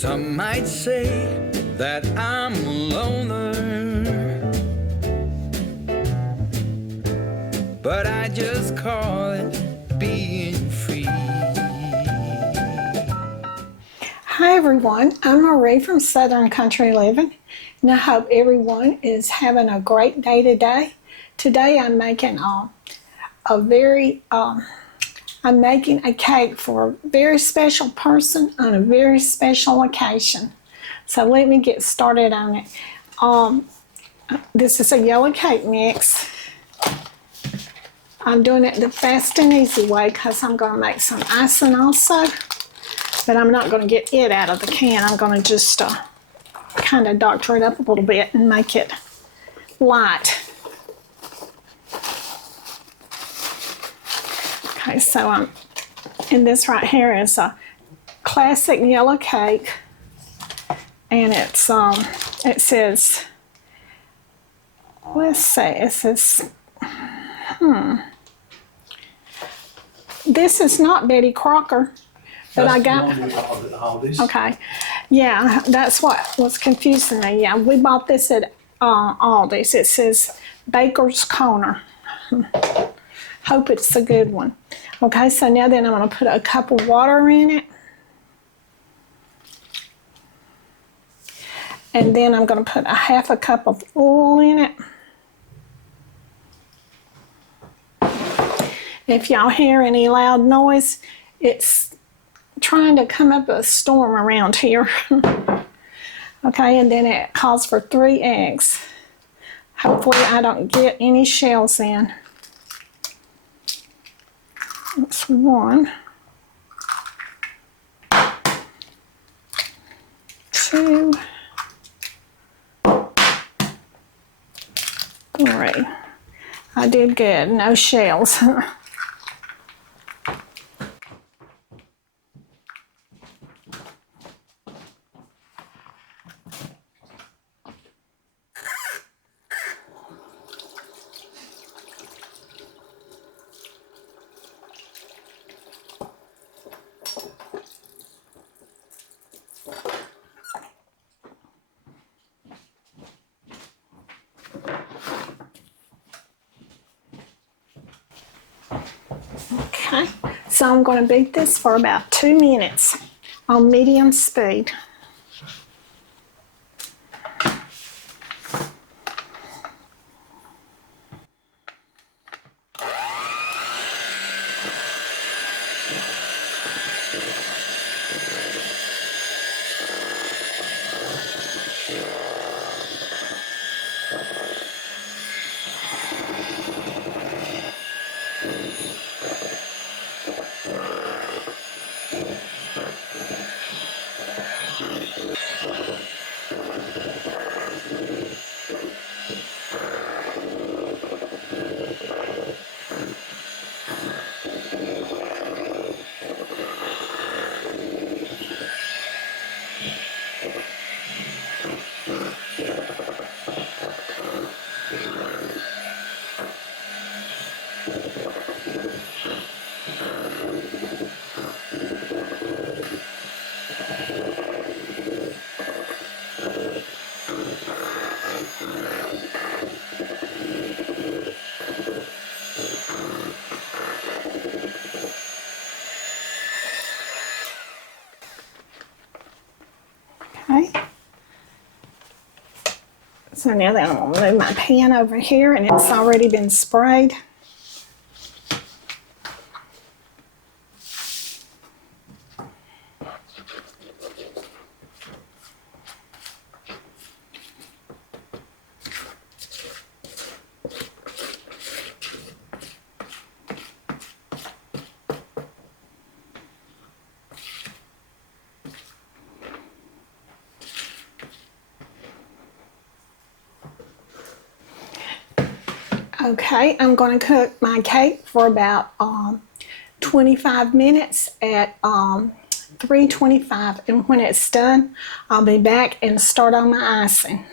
Some might say that I'm a loner, but I just call it being free. Hi everyone, I'm Marie from Southern Country Living, and I hope everyone is having a great day today. Today I'm making I'm making a cake for a very special person on a very special occasion. So let me get started on it. This is a yellow cake mix. I'm doing it the fast and easy way because I'm going to make some icing also. But I'm not going to get it out of the can. I'm going to just kind of doctor it up a little bit and make it light. Okay, so and this right here is a classic yellow cake, and it's it says, let's see, it says, this is not Betty Crocker. But I got, okay, yeah, that's what was confusing me. Yeah, we bought this at Aldi's. It says Baker's Corner. Hope it's a good one. Okay, so now then I'm going to put a cup of water in it. And then I'm going to put a half a cup of oil in it. If y'all hear any loud noise, it's trying to come up a storm around here. Okay, and then it calls for 3 eggs. Hopefully I don't get any shells in. That's 1, 2, 3. I did good, no shells. Okay, so I'm going to beat this for about 2 minutes on medium speed. Okay. So now then I'm going to move my pan over here, and it's already been sprayed. Okay, I'm going to cook my cake for about 25 minutes at 325, and when it's done, I'll be back and start on my icing.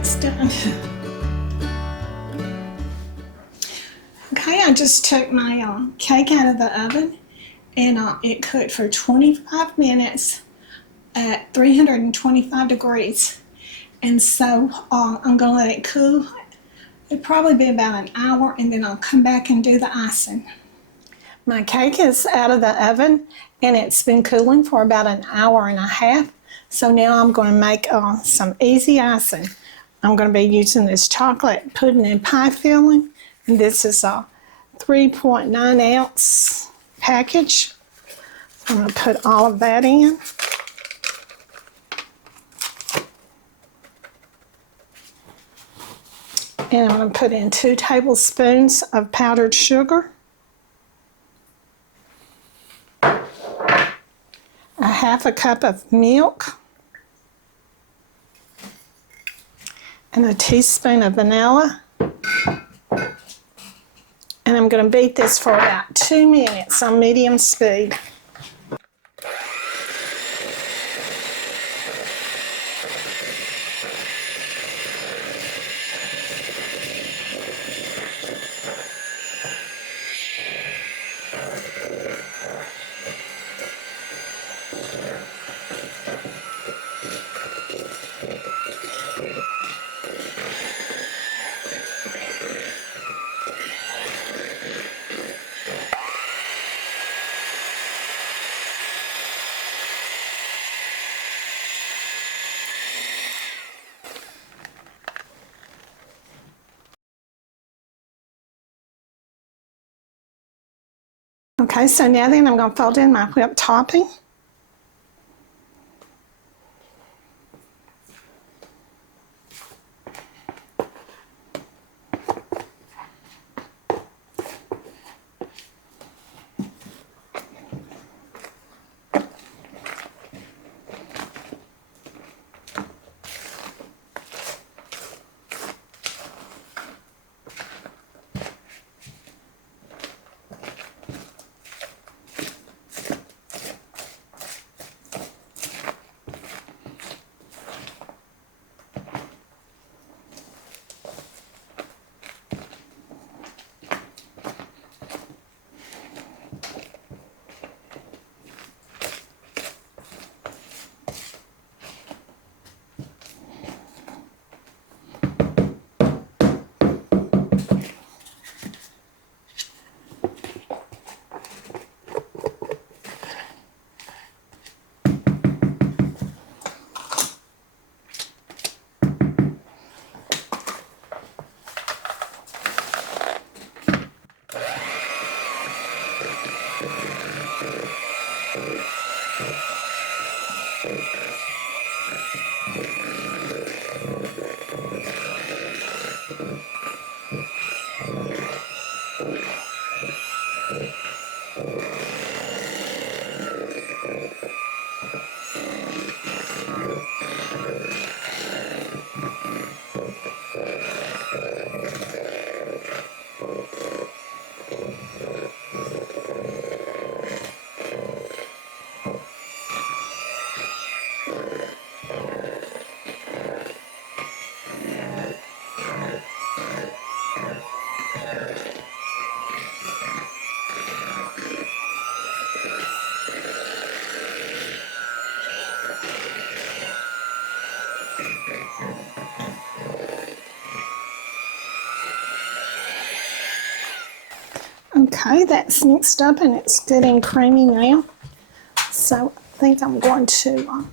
that's done. Okay, I just took my cake out of the oven, and it cooked for 25 minutes at 325 degrees. And so I'm gonna let it cool. It'll probably be about an hour, and then I'll come back and do the icing. My cake is out of the oven, and it's been cooling for about an hour and a half. So now I'm going to make some easy icing. I'm going to be using this chocolate pudding and pie filling, and this is a 3.9 ounce package. I'm going to put all of that in. And I'm going to put in 2 tablespoons of powdered sugar, a half a cup of milk, and a teaspoon of vanilla. And I'm going to beat this for about 2 minutes on medium speed. Okay, so now then I'm going to fold in my whipped topping. Okay, that's mixed up and it's good and creamy now. So I think I'm going to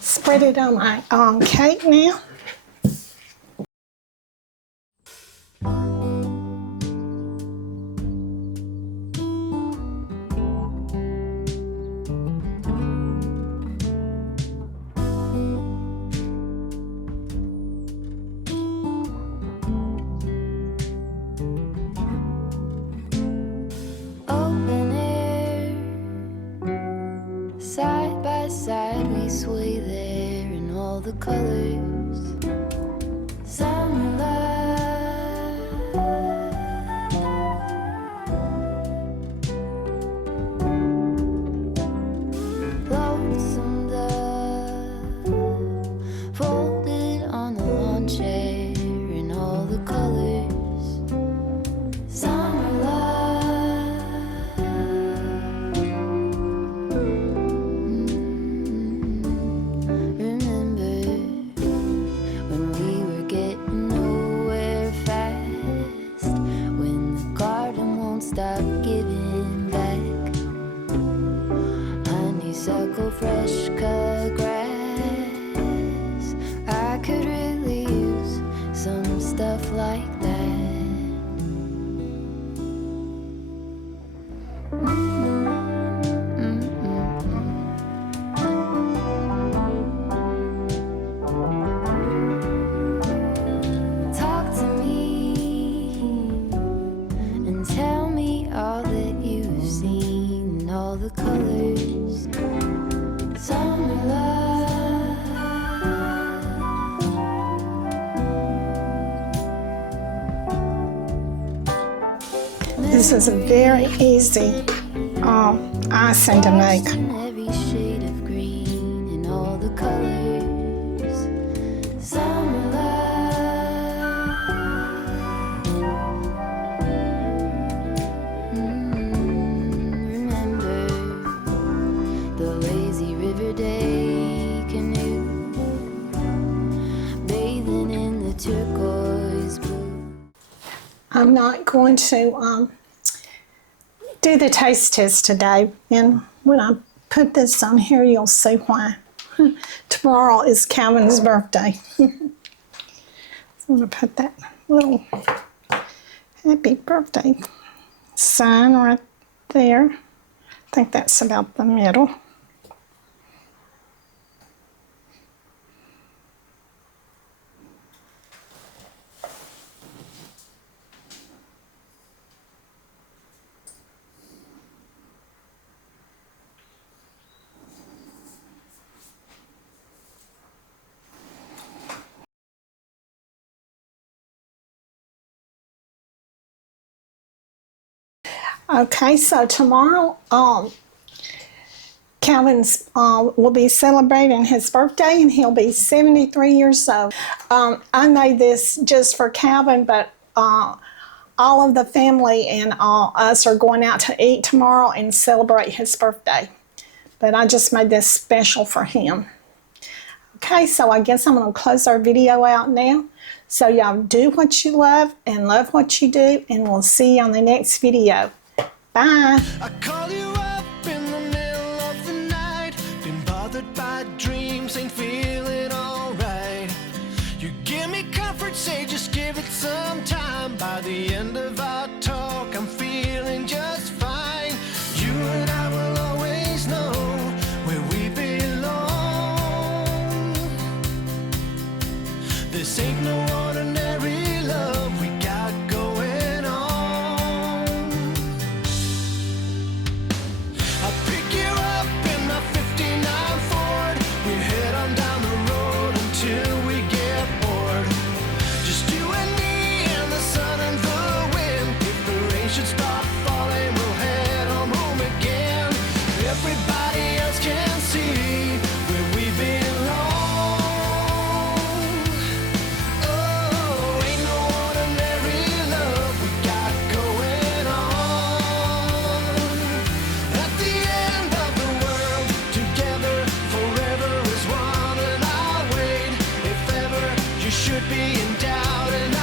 spread it on my cake now. Open air, side by side we sway there in all the colors. Summer love, lonesome dove. honeysuckle, fresh cut grass. I could really use some stuff like that. Talk to me and tell me all that you've seen, all the colors, summer love. This is a very easy icing to make. In every shade of green and all the colors, summer love. Remember the lazy river day canoe, bathing in the turquoise blue. I'm not going to do the taste test today, and when I put this on here, you'll see why. Tomorrow is Calvin's birthday. So I'm going to put that little happy birthday sign right there. I think that's about the middle. Okay, so tomorrow, Calvin's will be celebrating his birthday, and he'll be 73 years old. I made this just for Calvin, but all of the family and us are going out to eat tomorrow and celebrate his birthday. But I just made this special for him. Okay, so I guess I'm going to close our video out now. So y'all do what you love and love what you do, and we'll see you on the next video. Bye. I call you up in the middle of the night, been bothered by dreams, ain't feeling alright. You give me comfort, say just give it some time. By the end of our talk, I'm feeling just fine. You and I will always know where we belong. This ain't no ordinary love we got going on. I'll pick you up in my 59 Ford. We head on down the road until we get bored. Just you and me and the sun and the wind. If the rain should start falling, we'll head on home again. Everybody else can see where we belong. Oh, ain't no ordinary love we got going on. At the end of the world, together forever as one, and I'll wait if ever you should be in doubt, and